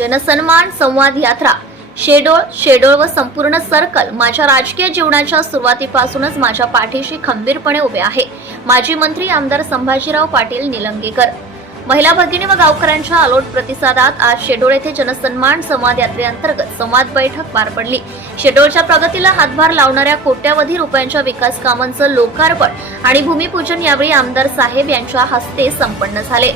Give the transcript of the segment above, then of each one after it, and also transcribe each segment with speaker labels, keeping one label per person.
Speaker 1: जनसन्मान संवाद यात्रा. शेडोळ शेडोळ व संपूर्ण सर्कल माझ्या राजकीय जीवनाच्या सुरुवातीपासूनच माझ्या पाठीशी खंबीरपणे उभे आहे. माजी मंत्री आमदार संभाजीराव पाटील निलंगेकर. महिला भगिनी व गावकऱ्यांच्या अलोट प्रतिसादात आज शेडोळ येथे जनसन्मान संवाद यात्रेअंतर्गत संवाद बैठक पार पडली. शेडोळच्या प्रगतीला हातभार लावणाऱ्या कोट्यावधी रुपयांच्या विकास कामांचं लोकार्पण आणि भूमिपूजन यावेळी आमदार साहेब यांच्या हस्ते संपन्न झाले.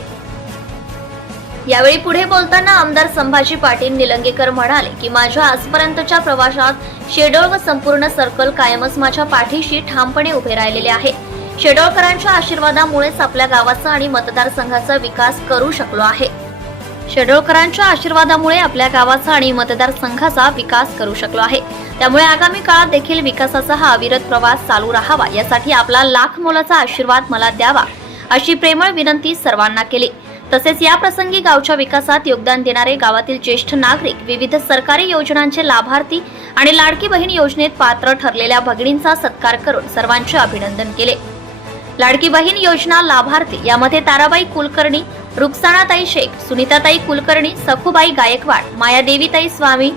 Speaker 1: यावेळी पुढे बोलताना आमदार संभाजी पाटील निलंगेकर म्हणाले की माझ्या आजपर्यंतच्या प्रवासात शेडोळ व संपूर्ण सर्कल कायमच माझ्या पाठीशी ठामपणे उभे राहिलेले आहे. शेडोळकरांच्या आशीर्वादामुळेच आपल्या गावाचा आणि मतदारसंघाचा विकास करू शकलो आहे. शेडोळकरांच्या आशीर्वादामुळे आपल्या गावाचा आणि मतदारसंघाचा विकास करू शकलो आहे. त्यामुळे आगामी काळात देखील विकासाचा हा अविरत प्रवास चालू राहावा. यासाठी आपला लाख मोलाचा आशीर्वाद मला द्यावा अशी प्रेमळ विनंती सर्वांना केली. तसेच या प्रसंगी गावच्या विकासात योगदान देणारे गावातील ज्येष्ठ नागरिक विविध सरकारी योजनांचे लाभार्थी आणि लाडकी बहीण योजनेत पात्र ठरलेल्या भगिनींचा सत्कार करून सर्वांचे अभिनंदन केले. लाडकी बहीण योजना लाभार्थी यामध्ये ताराबाई कुलकर्णी रुक्साणाताई शेख सुनीताताई कुलकर्णी सखुबाई गायकवाड मायादेवीताई स्वामी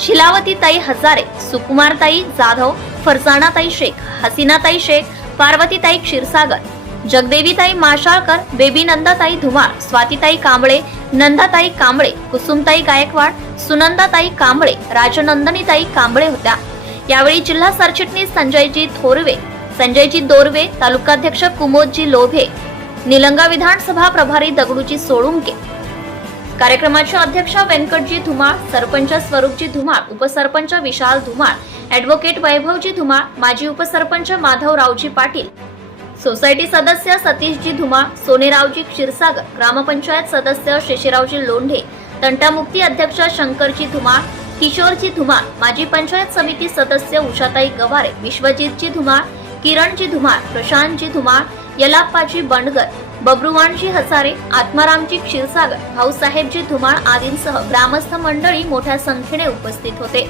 Speaker 1: शिलावतीताई हजारे सुकुमारताई जाधव फरसाणाताई शेख हसीनाताई शेख पार्वतीताई क्षीरसागर जगदेवीताई माशाळकर बेबी नंदाताई धुमाळ स्वातीताई कांबळे नंदाताई कांबळे कुसुमताई गायकवाड सुनंदाताई कांबळे राजनंदनीताई कांबळे होत्या. यावेळी जिल्हा सरचिटणीस संजयजी थोरवे संजयजी दोरवे तालुकाध्यक्ष कुमोदजी लोभे निलंगा विधानसभा प्रभारी दगडूजी सोळुंके. कार्यक्रमाच्या अध्यक्षा व्यंकटजी धुमाळ सरपंच स्वरूपजी धुमाळ उपसरपंच विशाल धुमाळ ऍडव्होकेट वैभवजी धुमाळ माजी उपसरपंच माधवरावजी पाटील सोसायटी सदस्य सतीशजी धुमाळ सोनेरावजी क्षीरसागर ग्रामपंचायत सदस्य शेषरावजी लोंढे तंटामुक्ती अध्यक्ष शंकरजी धुमाळ किशोरजी धुमाळ माजी पंचायत समिती सदस्य उषाताई गवारे विश्वजितजी धुमाळ किरणजी धुमाळ प्रशांतजी धुमाळ यलाप्पाजी बंडगर बब्रुवानजी हसारे आत्मारामजी क्षीरसागर भाऊसाहेबजी धुमाळ आदींसह ग्रामस्थ मंडळी मोठ्या संख्येने उपस्थित होते.